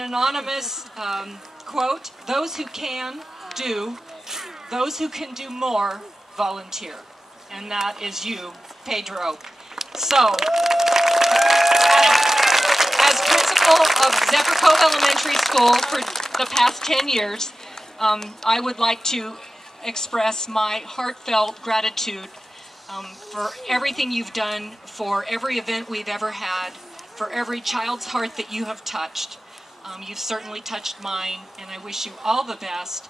Anonymous quote, "Those who can, do. Those who can do more, volunteer." And that is you, Pedro. So, as principal of Zephyr Cove Elementary School for the past 10 years, I would like to express my heartfelt gratitude for everything you've done, for every event we've ever had, for every child's heart that you have touched. You've certainly touched mine, and I wish you all the best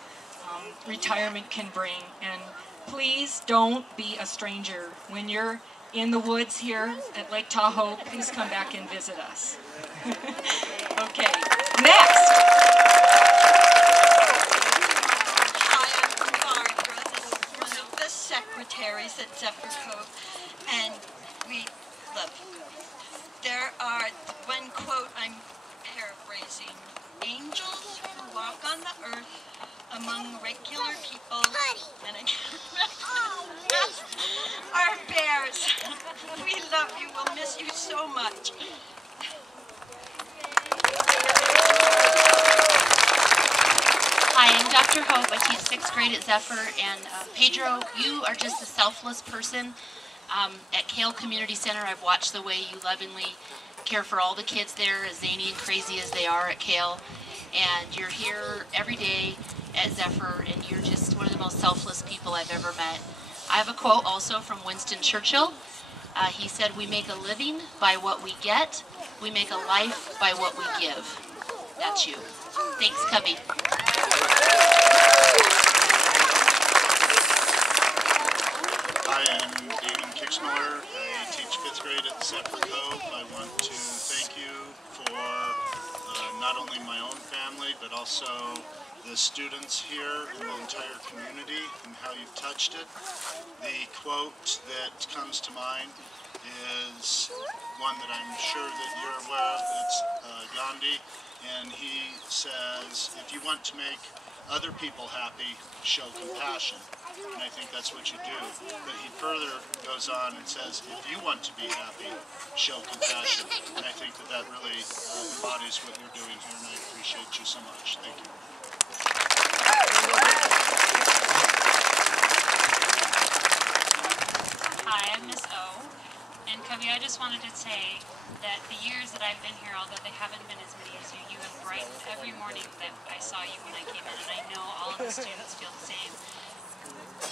retirement can bring. And please don't be a stranger. When you're in the woods here at Lake Tahoe, please come back and visit us. Okay, next. Hi, I'm Barbara, one of the secretaries at Zephyr Cove, and we love you. There are one quote I'm paraphrasing: "Angels who walk on the earth among regular people," and I can't remember, are bears. We love you. We'll miss you so much. Hi, I'm Dr. Hope. I teach 6th grade at Zephyr, and Pedro, you are just a selfless person. At Kale Community Center, I've watched the way you lovingly care for all the kids there, as zany and crazy as they are at Kale, and you're here every day at Zephyr, and you're just one of the most selfless people I've ever met. I have a quote also from Winston Churchill. He said, "We make a living by what we get. We make a life by what we give." That's you. Thanks, Cubby. Hi, I'm David Kixmiller. I teach 5th grade at Zephyr Cove. I want to thank you for not only my own family, but also the students here and the entire community and how you've touched it. The quote that comes to mind is one that I'm sure that you're aware of. It's Gandhi, and he says, "If you want to make other people happy, show compassion." And I think that's what you do. But he further goes on and says, "If you want to be happy, show compassion." And I think that that really embodies what you're doing here, and I appreciate you so much. Thank you. Hi, I'm Miss O. And Cubby, I just wanted to say that the years that I've been here, although they haven't been as many as you, you have brightened every morning that I saw you when I came in, and I know all of the students feel the same.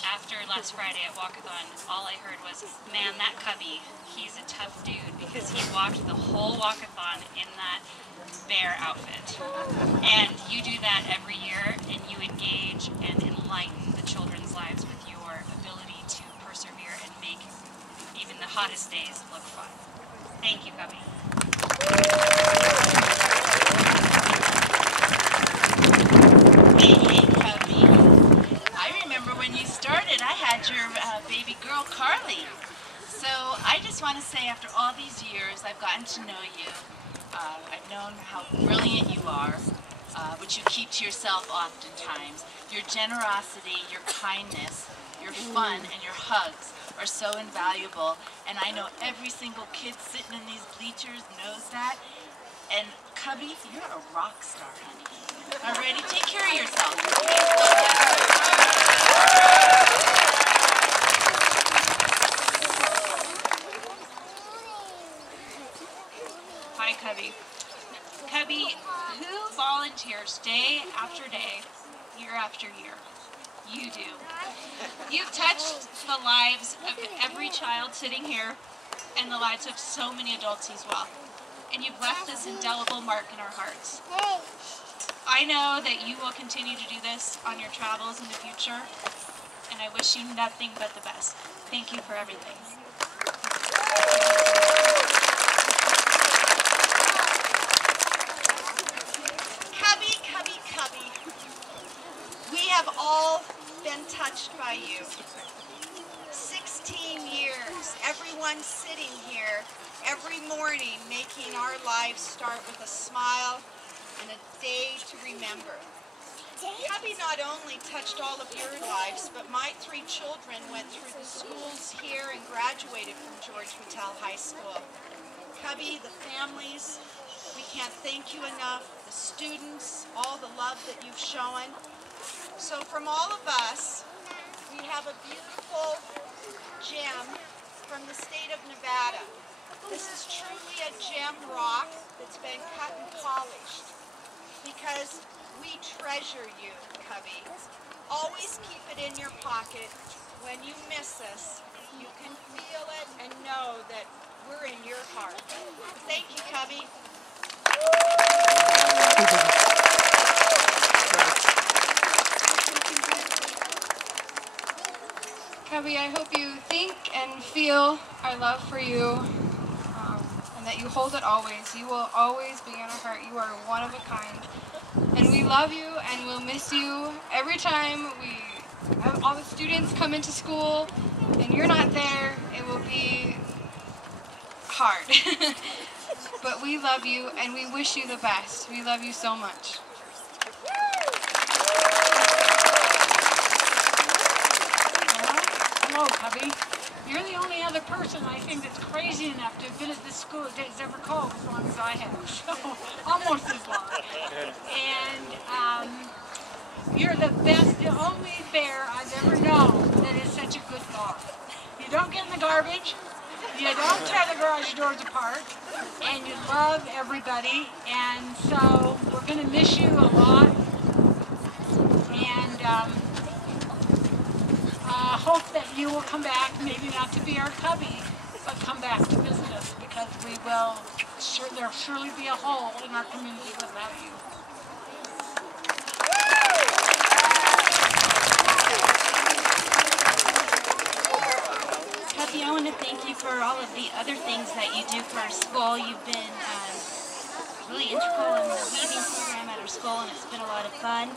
After last Friday at Walkathon, all I heard was, "Man, that Cubby, he's a tough dude," because he walked the whole Walkathon in that bear outfit. And you do that every year, and you engage and enlighten the children's lives with your ability to persevere and make even the hottest days look fun. Thank you, Cubby. Hey, Cubby. I remember when you started, I had your baby girl, Carly. So I just want to say, after all these years, I've gotten to know you. I've known how brilliant you are, which you keep to yourself oftentimes. Your generosity, your kindness, your fun, and your hugs are so invaluable. And I know every single kid sitting in these bleachers knows that. And Cubby, you're a rock star, honey. Alrighty, take care of yourself. Okay? Hi, Cubby. Cubby, who volunteers day after day, year after year? You do. You've touched the lives of every child sitting here and the lives of so many adults as well. And you've left this indelible mark in our hearts. I know that you will continue to do this on your travels in the future, and I wish you nothing but the best. Thank you for everything. Cubby, Cubby, Cubby. We have all been touched by you. 16 years, everyone sitting here every morning making our lives start with a smile and a day to remember. Cubby not only touched all of your lives, but my 3 children went through the schools here and graduated from George Mattel High School. Cubby, the families, we can't thank you enough. the students, all the love that you've shown. So from all of us, we have a beautiful gem from the state of Nevada. This is truly a gem rock that's been cut and polished because we treasure you, Cubby. Always keep it in your pocket. When you miss us, you can feel it and know that we're in your heart. Thank you, Cubby. Cubby, I hope you think and feel our love for you, and that you hold it always. You will always be in our heart. You are one of a kind. And we love you and we'll miss you. Every time we have all the students come into school and you're not there, it will be hard. But we love you and we wish you the best. We love you so much. Hello, Cubby. You're the only other person I think that's crazy enough to have been at this school that's ever called as long as I have. So, almost as long. And you're the best, the only bear I've ever known that is such a good guard. You don't get in the garbage, you don't tear the garage doors apart, and you love everybody. And so, we're going to miss you a lot. And hope that you will come back, maybe not to be our Cubby, but come back to visit us, because we will, there'll surely be a hole in our community without you. Cubby, I want to thank you for all of the other things that you do for our school. You've been really integral in the weaving program at our school, and it's been a lot of fun.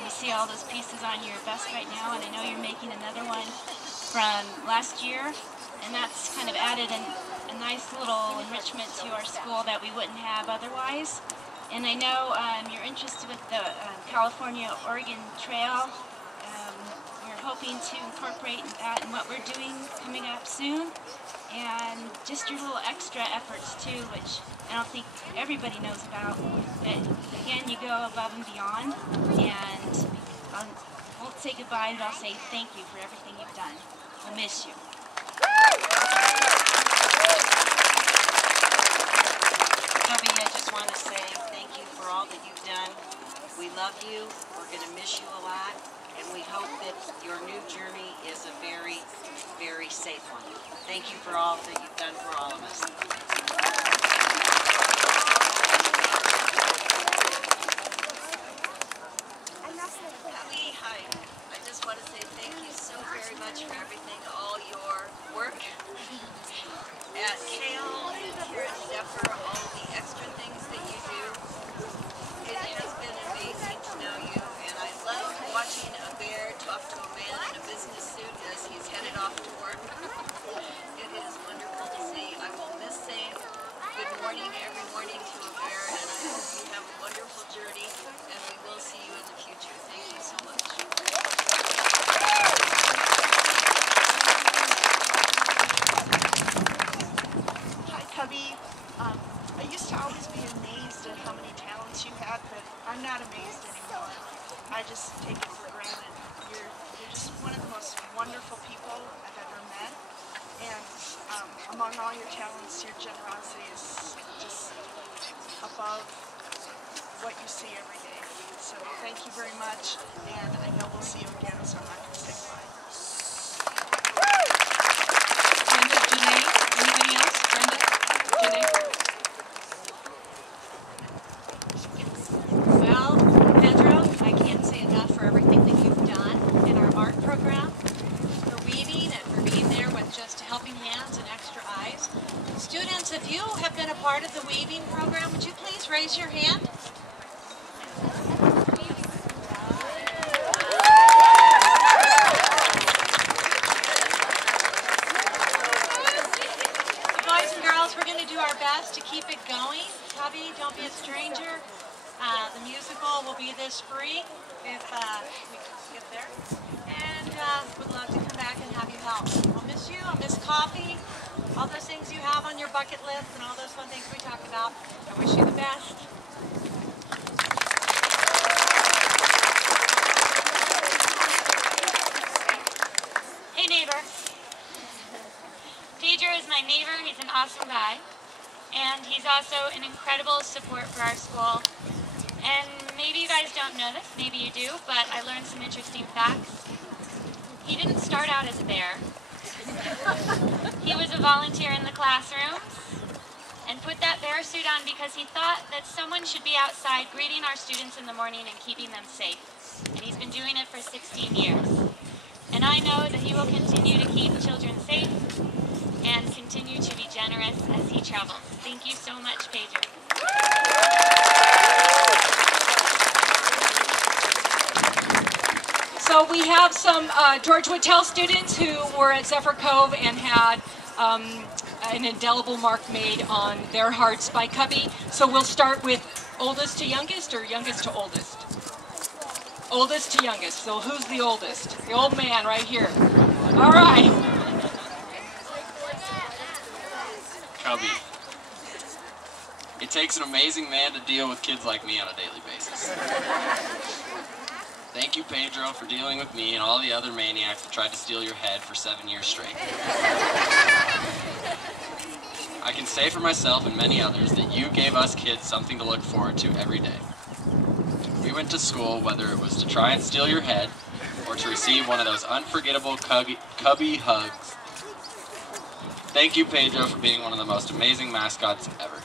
You see all those pieces on your vest right now, and I know you're making another one from last year, and that's kind of added a nice little enrichment to our school that we wouldn't have otherwise. And I know you're interested with the California-Oregon Trail. We're hoping to incorporate that in what we're doing coming up soon, and just your little extra efforts too, which I don't think everybody knows about. But again, you go above and beyond, and I won't say goodbye, but I'll say thank you for everything you've done. We'll miss you. Cubby, I just want to say thank you for all that you've done. We love you. We're going to miss you a lot, and we hope that your new journey is a very, very safe one. Thank you for all that you've done for all of us. Cubby, hi. I just want to say thank you so very much for everything, all your work at Kale and here at Zephyr, all the extra things that you do. It has been amazing to know you, and I love watching a bear talk to a man in a business suit as he's headed off to work. It is wonderful to see. I will miss saying good morning every morning to a bear, and I hope you have a wonderful journey, and we will see you in the future. Thank you so much. Hi, Cubby. I used to always be amazed at how many talents you had, but I'm not amazed anymore. I just take it for granted. You're just one of the most wonderful people I've ever met. And among all your talents, your generosity is just above what you see every day. So thank you very much, and I know we'll see you again, so I'm not going to say goodbye. Brenda, Janae, anybody else? Brenda, Janae? Well, Pedro, I can't say enough for everything that you've done in our art program, for weaving and for being there with just helping hands and extra eyes. Students, if you have been a part of the weaving program, would you please raise your hand? Boys and girls, we're going to do our best to keep it going. Cubby, don't be a stranger. The musical will be this spring if we get there. And would love to come back and have you help. I'll miss you. I'll miss coffee. All those things you have on your bucket list and all those fun things we talked about. I wish you the best. and he's also an incredible support for our school. And maybe you guys don't know this, maybe you do, but I learned some interesting facts. He didn't start out as a bear. He was a volunteer in the classrooms and put that bear suit on because he thought that someone should be outside greeting our students in the morning and keeping them safe. And he's been doing it for 16 years. And I know that he will continue to keep children safe and continue to be generous as he travels. Thank you so much, Pedro. So we have some George Whitell students who were at Zephyr Cove and had an indelible mark made on their hearts by Cubby. So we'll start with oldest to youngest, or youngest to oldest? Oldest to youngest. So who's the oldest? The old man right here. All right. Cubby. It takes an amazing man to deal with kids like me on a daily basis. Thank you, Pedro, for dealing with me and all the other maniacs that tried to steal your head for 7 years straight. I can say for myself and many others that you gave us kids something to look forward to every day. We went to school whether it was to try and steal your head or to receive one of those unforgettable Cubby hugs. Thank you, Pedro, for being one of the most amazing mascots ever.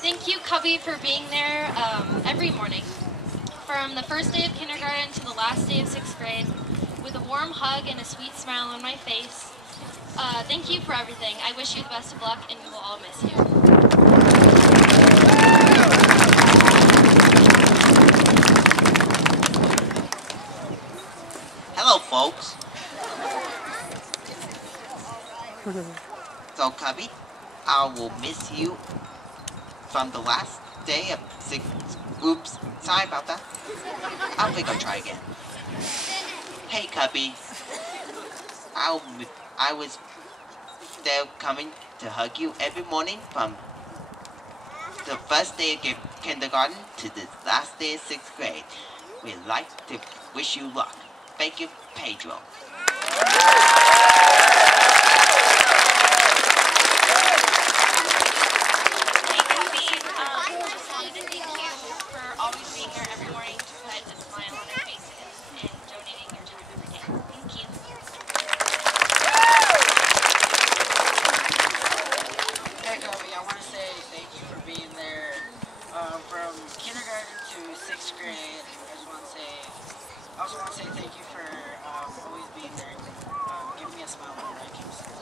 Thank you, Cubby, for being there every morning. From the first day of kindergarten to the last day of 6th grade, with a warm hug and a sweet smile on my face. Thank you for everything. I wish you the best of luck, and we will all miss you. Hello, folks. So, Cubby, I will miss you from the last day of 6th. Oops, sorry about that. I think I'll try again. Hey, Cubby. I was there coming to hug you every morning from the first day of kindergarten to the last day of 6th grade. We'd like to wish you luck. Thank you, Pedro. From kindergarten to 6th grade, I also want to say thank you for always being there, giving me a smile whenever I came to school.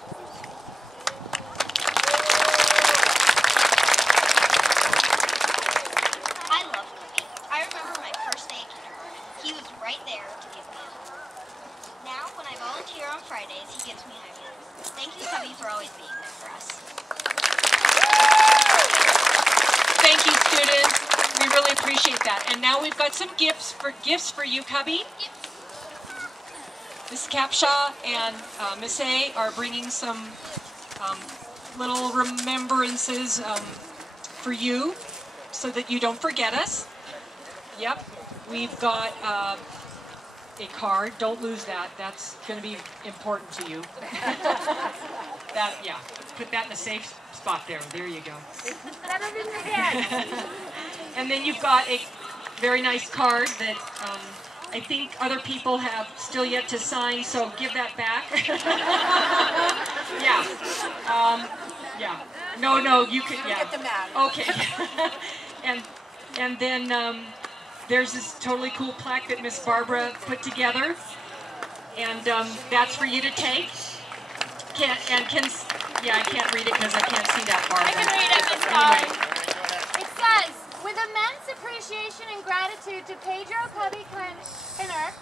I love Cubby. I remember my first day of kindergarten. He was right there to give me a hug. Now, when I volunteer on Fridays, he gives me high fives. Thank you, Cubby, for always being there for us. Thank you, students. We really appreciate that. And now we've got some gifts for you, Cubby. Miss Capshaw and Miss A are bringing some little remembrances for you so that you don't forget us. Yep. We've got a card. Don't lose that. That's going to be important to you. Yeah. Put that in a safe spot there. There you go. And then you've got a very nice card that I think other people have still yet to sign, so give that back. Yeah. Yeah. No, you could, yeah. Get them out. Okay. And then there's this totally cool plaque that Miss Barbara put together, and that's for you to take. Yeah, I can't read it because I can't see that, Barbara. I can read it, Miss Barbara. It says, with immense appreciation and gratitude to Pedro Cubby Kenner,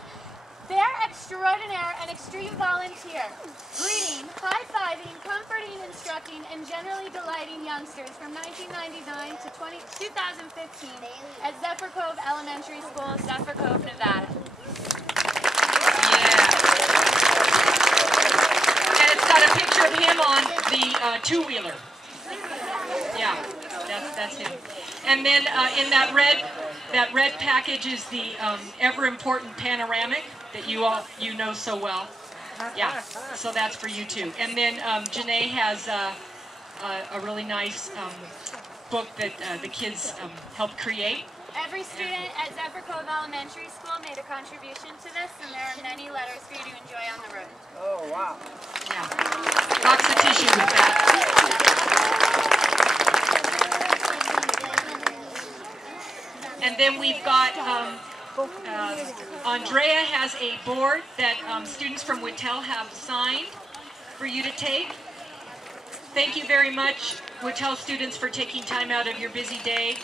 their extraordinaire and extreme volunteer, greeting, high-fiving, comforting, instructing, and generally delighting youngsters from 1999 to 2015 at Zephyr Cove Elementary School, Zephyr Cove, Nevada. And it's got a picture of him on the two-wheeler. Yeah, that's him. And then in that red package is the ever-important panoramic. that you know so well. Yeah, so that's for you too. And then Janae has a really nice book that the kids helped create. Every student at Zephyr Cove Elementary School made a contribution to this, and there are many letters for you to enjoy on the road. Oh, wow. Yeah. Lots of tissue with that. And then we've got, Andrea has a board that students from Whittel have signed for you to take. Thank you very much, Whittel students, for taking time out of your busy day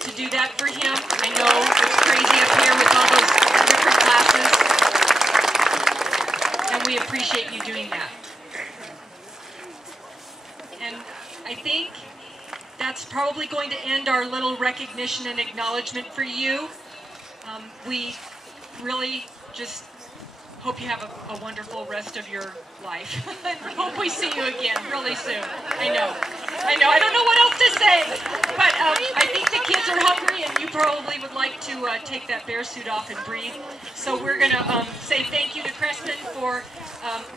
to do that for him. I know it's crazy up here with all those different classes, and we appreciate you doing that. And I think that's probably going to end our little recognition and acknowledgement for you. We really just hope you have a wonderful rest of your life. I hope we see you again really soon. I know. I don't know what else to say, but I think the kids are hungry and you probably would like to take that bear suit off and breathe. So we're going to say thank you to Creston for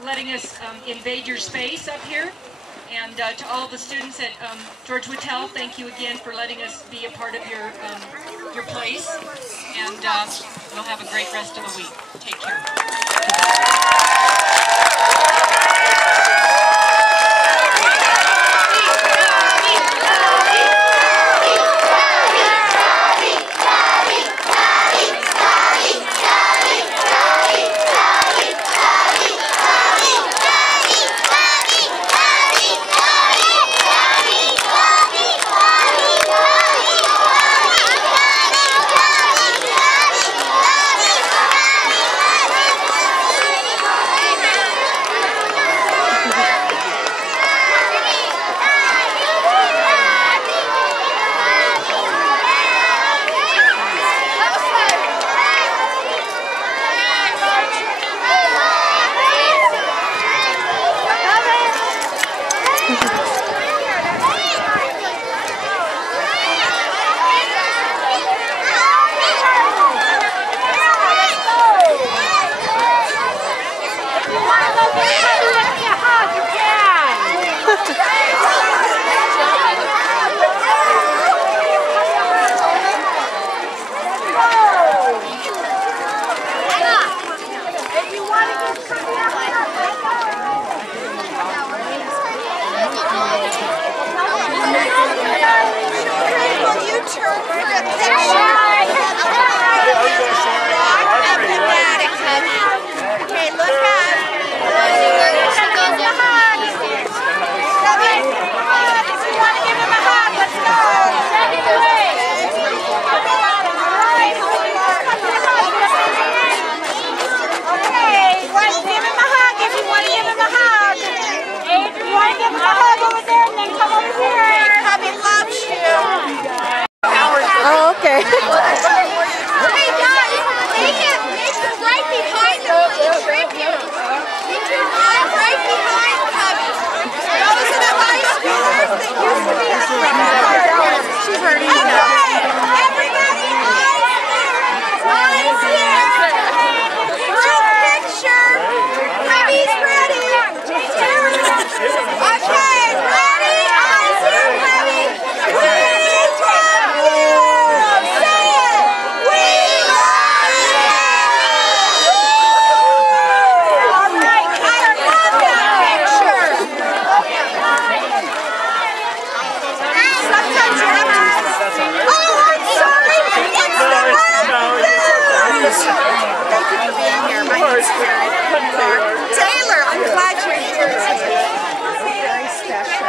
letting us invade your space up here. And to all the students at George Whittel, thank you again for letting us be a part of your place. And you'll have a great rest of the week. Take care. Taylor, I'm glad you're here today. Very special.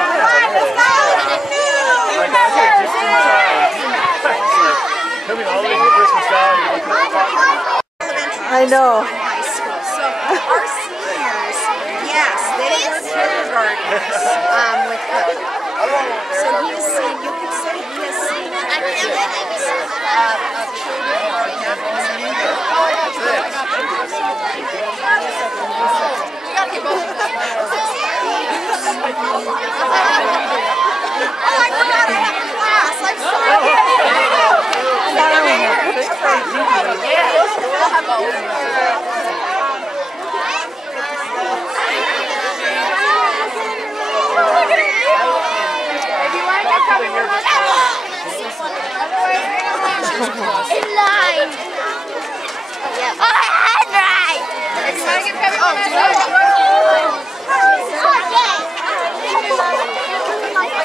I know. High school. So our seniors, yes, they were kindergartners with Cubby. So he's seen, you could say he has seen of children growing up. You gotta get both of them. Oh, I forgot I have class. I'm sorry. Yeah. We'll have both.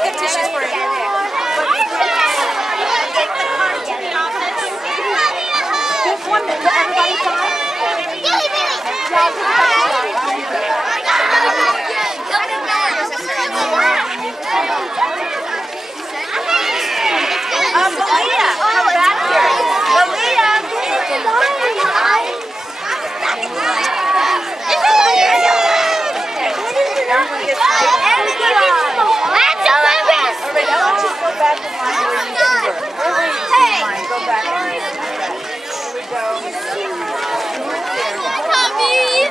get tissues for you. This one that everybody signed? Malia, come back here. Malia! Everyone gets to Let's do this! Alright, I want you to go back in line where you were. Hey! Go back in line. Here we go. Cubby!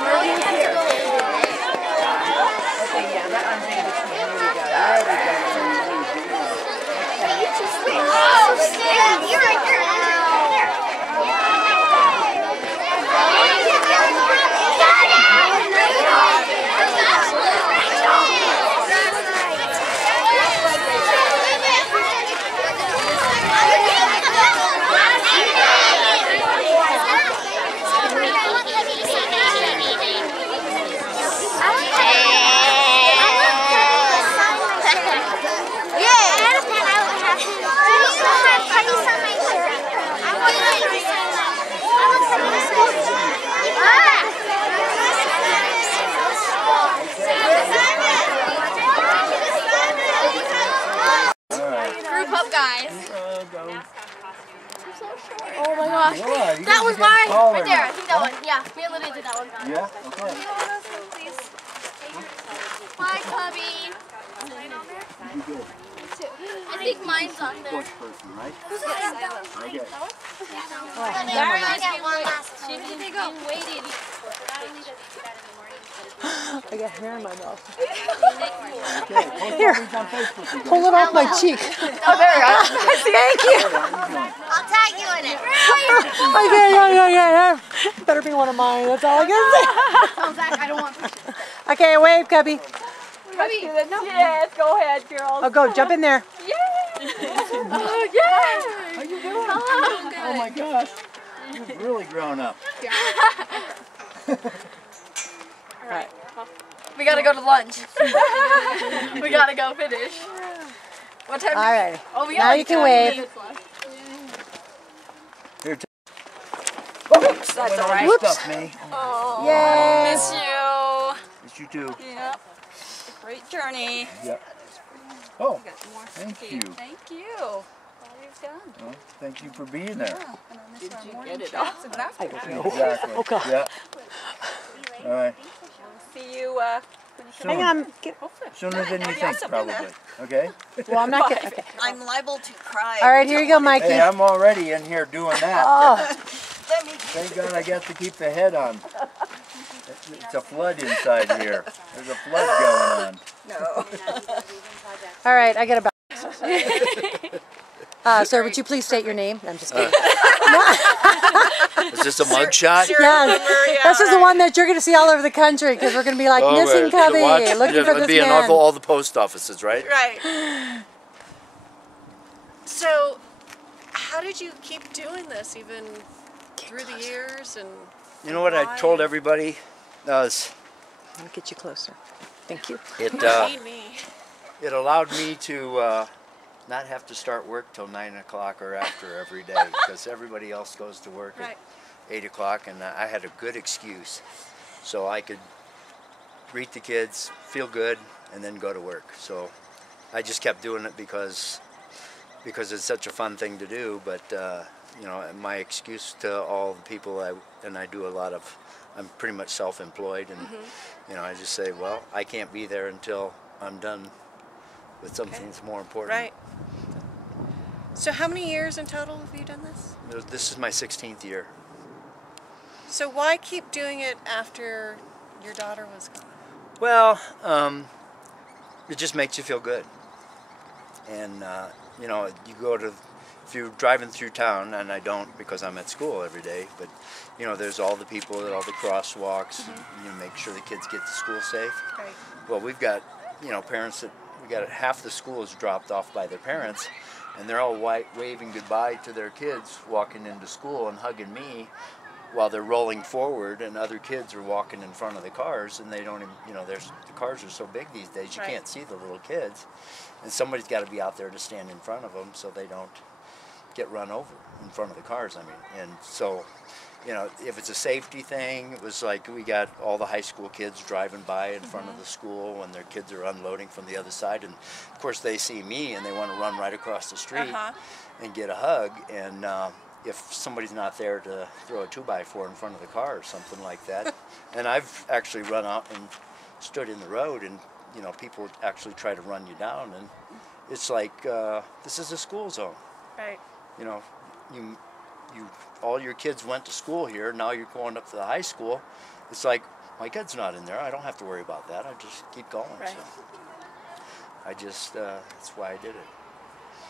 Okay, yeah, that one's in between. Here we go. There we go. Oh, Sam, you're right there. Oh my gosh. That was mine. Right there. I think that one. Yeah, me and Lydia did that one. Yeah? Okay. Bye, Cubby. I think mine's on there. Fourth person, right? Who's that? Okay. I got hair in my mouth. Here. Pull it off my cheek. Oh, there you go. Thank you. I'll tag you in it. Okay, yeah. Better be one of mine. That's all I can say. Oh, Zach, I don't want pictures. Okay, wave, Cubby. Cubby. Yes, go ahead, girls. Oh, go. Jump in there. Yay! Oh, yay! How you doing? Oh my gosh. You've really grown up. All right. We gotta go to lunch. We gotta go finish. What time? All right. Oh, we now you can wave. Here, Oops, that's all right. Stuff, me. Oh, yay! Miss you. Miss you too. Yep. Great journey. Yep. Oh, thank you. Thank you. All you've done. Well, thank you for being there. Yeah. And I miss our morning chats and after chats. Exactly. Okay. Yeah. All right. See you when you come Soon. Hang on. Sooner than you think, probably. Okay? Well, I'm not getting. Okay. I'm liable to cry. All right, here you go, Mikey. Hey, I'm already in here doing that. Oh. Thank God I got to keep the head on. It's a flood inside here. There's a flood going on. No. All right, I got a sir, would you please state your name? I'm just kidding. Is this a mug shot? Yes. This is the one that you're going to see all over the country because we're going to be like, missing Cubby, looking for this be man. in all the post offices, right? Right. So, how did you keep doing this even through the years? And You know what I told everybody? I'm going to get you closer. Thank you. It allowed me to not have to start work till 9 o'clock or after every day because everybody else goes to work at 8 o'clock, and I had a good excuse. So I could greet the kids, feel good, and then go to work. So I just kept doing it because it's such a fun thing to do. But you know, my excuse to all the people, I do a lot of, I'm pretty much self-employed, and you know, I just say, well, I can't be there until I'm done with something that's more important. Right. So how many years in total have you done this? This is my 16th year. So why keep doing it after your daughter was gone? Well, it just makes you feel good. And, you know, if you're driving through town, and I don't because I'm at school every day, but, you know, there's all the people at all the crosswalks, you make sure the kids get to school safe. Right. Well, we've got, you know, parents that, we got half the school is dropped off by their parents, and they're all waving goodbye to their kids walking into school and hugging me while they're rolling forward, and other kids are walking in front of the cars, and they don't even, the cars are so big these days, you can't see the little kids. And somebody's got to be out there to stand in front of them so they don't get run over in front of the cars, And so, if it's a safety thing, it was like we got all the high school kids driving by in front of the school when their kids are unloading from the other side. And, of course, they see me, and they want to run right across the street and get a hug. And if somebody's not there to throw a 2x4 in front of the car or something like that. And I've actually run out and stood in the road, and, people actually try to run you down. And it's like, this is a school zone. Right. All your kids went to school here. Now you're going up to the high school. It's like, my kid's not in there. I don't have to worry about that. I just keep going. Right. So that's why I did it.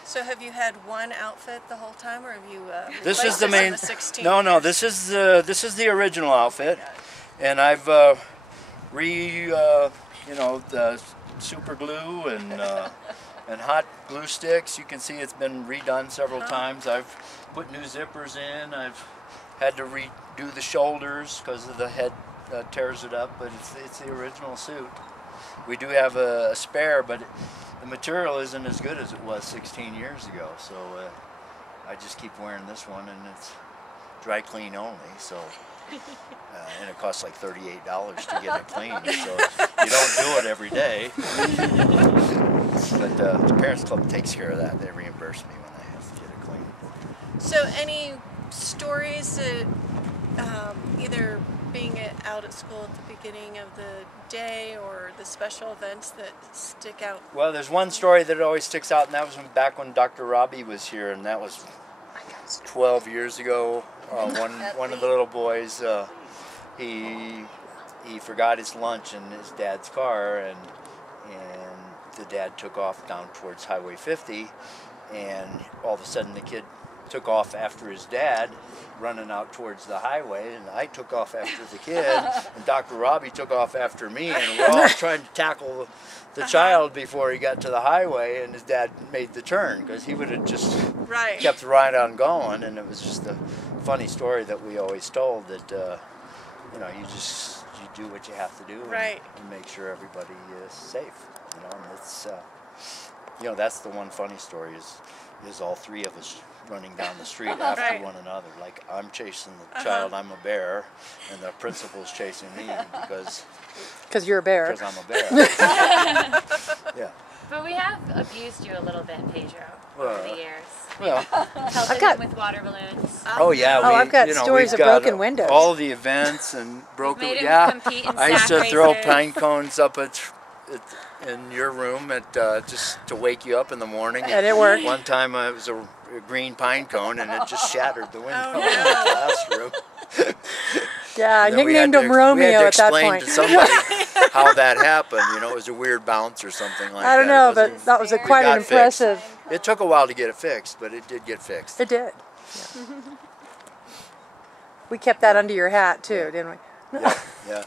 So have you had one outfit the whole time, or have you? This is the this main. in the 16 No, years? this is the original outfit, and I've the super glue and hot glue sticks. You can see it's been redone several times. I've put new zippers in. I've had to redo the shoulders because the head tears it up, but it's the original suit. We do have a spare, but the material isn't as good as it was 16 years ago, so I just keep wearing this one, and it's dry clean only, so and it costs like $38 to get it clean, so you don't do it every day. But the Parents Club takes care of that. They reimburse me when I have to get it clean. So any stories that either being out at school at the beginning of the day or the special events that stick out? Well, there's one story that always sticks out, and that was back when Dr. Robbie was here, and that was 12 years ago. One of the little boys, he forgot his lunch in his dad's car, and the dad took off down towards Highway 50, and all of a sudden the kid took off after his dad, running out towards the highway, and I took off after the kid, and Dr. Robbie took off after me, and we're all trying to tackle the child before he got to the highway, and his dad made the turn, because he would have just kept right on going, and it was just a funny story that we always told, that you do what you have to do and make sure everybody is safe, and it's that's the one funny story is all three of us running down the street after one another. Like, I'm chasing the child, I'm a bear, and the principal's chasing me because you're a bear. Because I'm a bear. Yeah. But we have abused you a little bit, Pedro, over the years. Well, I've got with water balloons. Oh yeah, I've got stories of broken windows. All the events and broken. Made him Yeah, compete in I used sack to throw races. pine cones up in your room just to wake you up in the morning. And it worked. One time it was a green pine cone, and it just shattered the window in the classroom. Yeah, I nicknamed him Romeo at that point. We had to explain to somebody how that happened. It was a weird bounce or something like that. I don't know, but that was quite an impressive. Fixed. It took a while to get it fixed, but it did get fixed. It did. Yeah. We kept that under your hat too, didn't we? Yeah.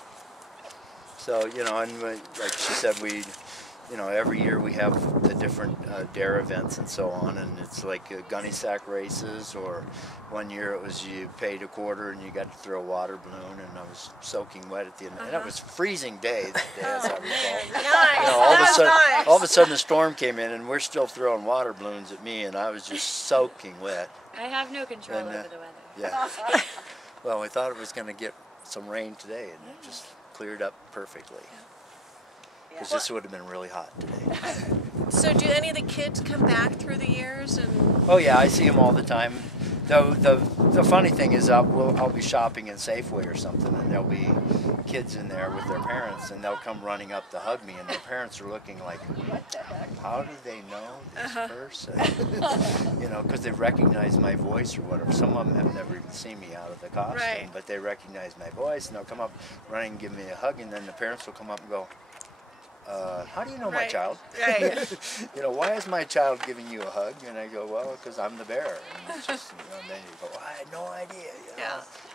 So, and like she said, every year we have the different dare events and so on, and it's like gunny sack races, or one year it was you paid a quarter and you got to throw a water balloon, and I was soaking wet at the end. And it was freezing day that day, as I recall. All of a sudden the storm came in, and we're still throwing water balloons at me, and I was just soaking wet. I have no control over the weather. Yeah. Well, we thought it was going to get some rain today, and it just cleared up perfectly. Because this would have been really hot today. So do any of the kids come back through the years? Oh yeah, I see them all the time. The funny thing is I'll be shopping in Safeway or something, and there'll be kids in there with their parents, and they'll come running up to hug me, and their parents are looking like, what the heck? How do they know this person? Because they recognize my voice or whatever. Some of them have never even seen me out of the costume, but they recognize my voice, and they'll come up running and give me a hug, and then the parents will come up and go, how do you know my child? Why is my child giving you a hug? And I go, well, because I'm the bear. And it's just, and then you go, I had no idea.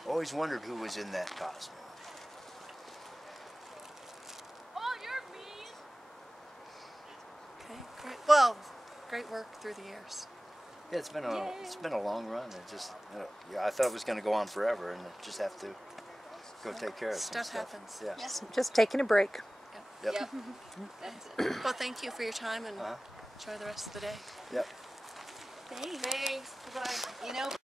Always wondered who was in that costume. Oh, you're mean. Okay, great. Well, great work through the years. Yeah, it's been a long run. It just, yeah, I thought it was going to go on forever, and I just have to go take care of some Stuff stuff. happens. Yeah. Just taking a break. Yep. Well, thank you for your time and enjoy the rest of the day. Yep. Thanks. Bye. You know,